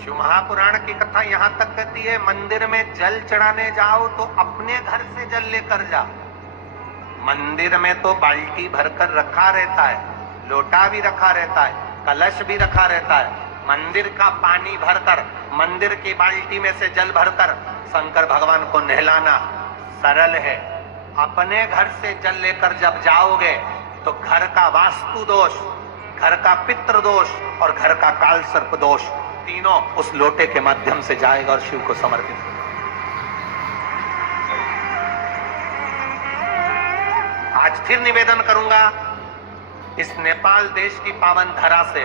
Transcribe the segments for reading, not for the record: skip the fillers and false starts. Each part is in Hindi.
शिव महापुराण की कथा यहां तक कहती है, मंदिर में जल चढ़ाने जाओ तो अपने घर से जल लेकर जाओ। मंदिर में तो बाल्टी भरकर रखा रहता है, लोटा भी रखा रहता है, कलश भी रखा रहता है। मंदिर का पानी भरकर, मंदिर की बाल्टी में से जल भरकर शंकर भगवान को नहलाना सरल है। अपने घर से जल लेकर जब जाओगे तो घर का वास्तु दोष, घर का पितृ दोष और घर का काल सर्प दोष तीनों उस लोटे के माध्यम से जाएगा और शिव को समर्पित होगा। आज फिर निवेदन करूंगा, इस नेपाल देश की पावन धरा से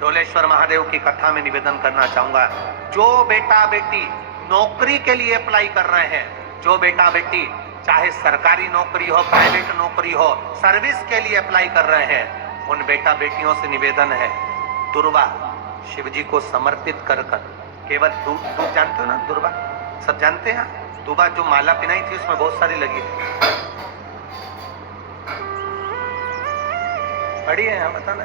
डोलेश्वर महादेव की कथा में निवेदन करना चाहूंगा। जो बेटा बेटी नौकरी के लिए अप्लाई कर रहे हैं, जो बेटा बेटी चाहे सरकारी नौकरी हो, प्राइवेट नौकरी हो, सर्विस के लिए अप्लाई कर रहे हैं, उन बेटा बेटियों से निवेदन है, दुर्वा शिव जी को समर्पित कर कर केवल दूध जानते हो ना, दुर्वा सब जानते हैं। दुर्वा जो माला पिनाई थी उसमें बहुत सारी लगी थी, पढ़ी है यहाँ, बताना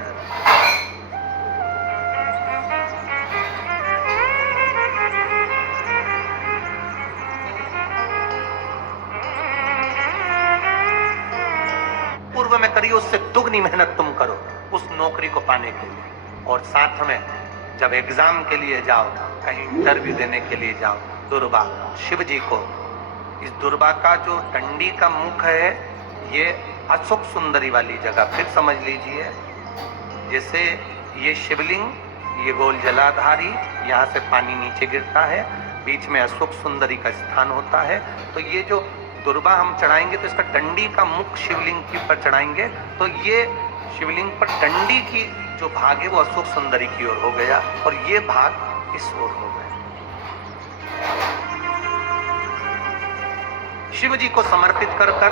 पूर्व में करिए, उससे दुगनी मेहनत तुम करो उस नौकरी को पाने के लिए। और साथ में जब एग्जाम के लिए जाओ, कहीं इंटरव्यू देने के लिए जाओ, दुर्वा शिव जी को, इस दुर्वा का जो डंडी का मुख है ये अशोक सुंदरी वाली जगह, फिर समझ लीजिए, जैसे ये शिवलिंग, ये गोल जलाधारी, यहाँ से पानी नीचे गिरता है, बीच में अशोक सुंदरी का स्थान होता है। तो ये जो दुर्वा हम चढ़ाएंगे तो इसका डंडी का मुख शिवलिंग के ऊपर चढ़ाएंगे तो ये शिवलिंग पर डंडी की जो भाग है वो अशोक सुंदरी की ओर हो गया और ये भाग इस ओर हो गया। शिव जी को समर्पित कर कर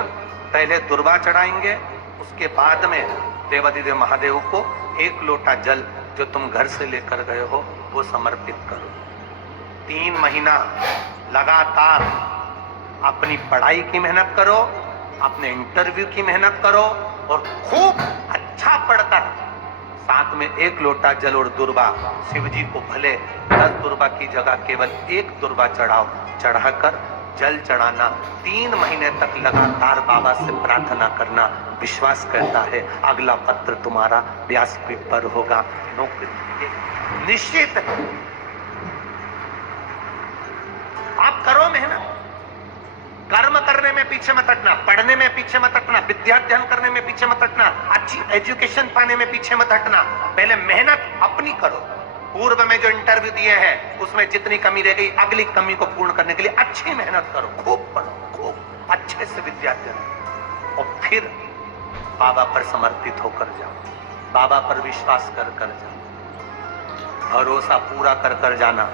पहले दुर्वा चढ़ाएंगे, उसके बाद में देवाधिदेव महादेव को एक लोटा जल जो तुम घर से लेकर गए हो वो समर्पित करो। 3 महीना लगातार अपनी पढ़ाई की मेहनत करो, अपने इंटरव्यू की मेहनत करो और खूब अच्छा पढ़कर साथ में एक लोटा जल और दुर्वा, शिव जी को भले 10 दुर्वा की जगह केवल एक दुर्वा चढ़ाओ, चढ़ाकर जल चढ़ाना, 3 महीने तक लगातार बाबा से प्रार्थना करना। विश्वास करता है अगला पत्र तुम्हारा व्यासपीठ पर होगा, नौकरी निश्चित है। आप करो मेहनत, कर्म करने में पीछे मत हटना, पढ़ने में पीछे मत हटना, विद्याध्ययन करने में पीछे मत हटना, अच्छी एजुकेशन पाने में पीछे मत हटना। पहले मेहनत अपनी करो। पूर्व में जो इंटरव्यू दिए हैं उसमें जितनी कमी रह गई, अगली कमी को पूर्ण करने के लिए अच्छी मेहनत करो, खूब पढ़ो, खूब अच्छे से विद्याध्ययन, और फिर बाबा पर समर्पित होकर जाओ, बाबा पर विश्वास कर कर जाओ, भरोसा पूरा कर कर जाना।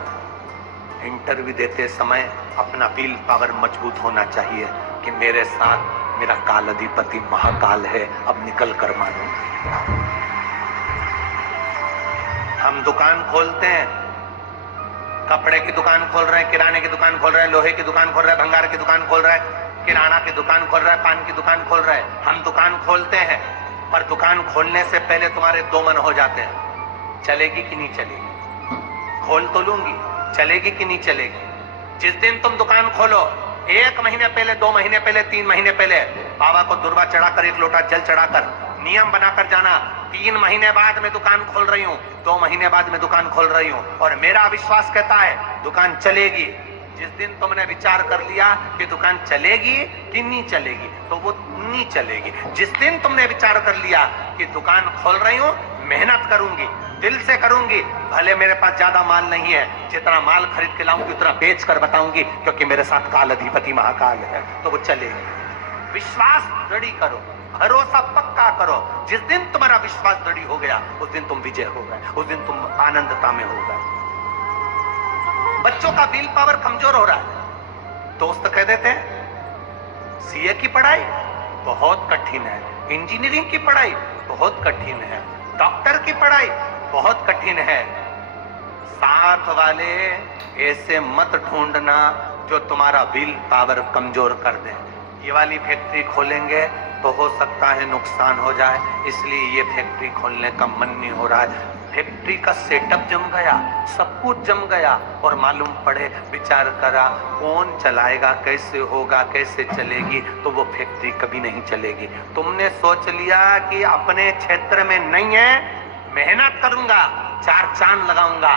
इंटरव्यू देते समय अपना विल पावर मजबूत होना चाहिए कि मेरे साथ मेरा काल अधिपति महाकाल है, अब निकल कर मानो। हम दुकान खोलते हैं, कपड़े की दुकान खोल रहे हैं, किराने की दुकान खोल रहे हैं, लोहे की दुकान खोल रहे हैं, भंगार की दुकान खोल रहे हैं, किराना की दुकान खोल रहा है, पान की दुकान खोल रहा है। हम दुकान खोलते हैं पर दुकान खोलने से पहले तुम्हारे 2 मन हो जाते हैं, चलेगी कि नहीं चलेगी, खोल तो लूंगी, चलेगी कि नहीं चलेगी। जिस दिन तुम दुकान खोलो 1 महीने पहले, 2 महीने पहले, 3 महीने पहले बाबा को दुर्वा चढ़ाकर एक लोटा जल चढ़ाकर नियम बनाकर जाना, 3 महीने बाद मैं दुकान खोल रही हूँ, 2 महीने बाद मैं दुकान खोल रही हूँ और मेरा विश्वास कहता है दुकान चलेगी। जिस दिन तुमने विचार कर लिया कि दुकान चलेगी कि नहीं चलेगी तो वो नहीं चलेगी। जिस दिन तुमने विचार कर लिया कि दुकान खोल रही हूँ, मेहनत करूंगी, दिल से करूंगी, भले मेरे पास ज्यादा माल नहीं है, जितना माल खरीद के लाऊंगी उतना बेच कर बताऊंगी क्योंकि मेरे साथ काल अधिपति महाकाल है, तो वो चलेगी। विश्वास दृढ़ करो, भरोसा पक्का करो। जिस दिन तुम्हारा विश्वास दृढ़ हो गया उस दिन तुम विजय हो गए, उस दिन तुम आनंदता में हो गए। बच्चों का विल पावर कमजोर हो रहा है, दोस्त कह देते हैं सीए की पढ़ाई बहुत कठिन है, इंजीनियरिंग की पढ़ाई बहुत कठिन है, डॉक्टर की पढ़ाई बहुत कठिन है। साथ वाले ऐसे मत ढूंढना जो तुम्हारा विल पावर कमजोर कर दे। ये वाली फैक्ट्री खोलेंगे तो हो सकता है नुकसान हो जाए, इसलिए ये फैक्ट्री खोलने का मन नहीं हो रहा है। फैक्ट्री का सेटअप जम गया, सब कुछ जम गया, और मालूम पड़े विचार करा कौन चलाएगा, कैसे होगा, कैसे चलेगी, तो वो फैक्ट्री कभी नहीं चलेगी। तुमने सोच लिया कि अपने क्षेत्र में नहीं है, मेहनत करूंगा, चार चांद लगाऊंगा,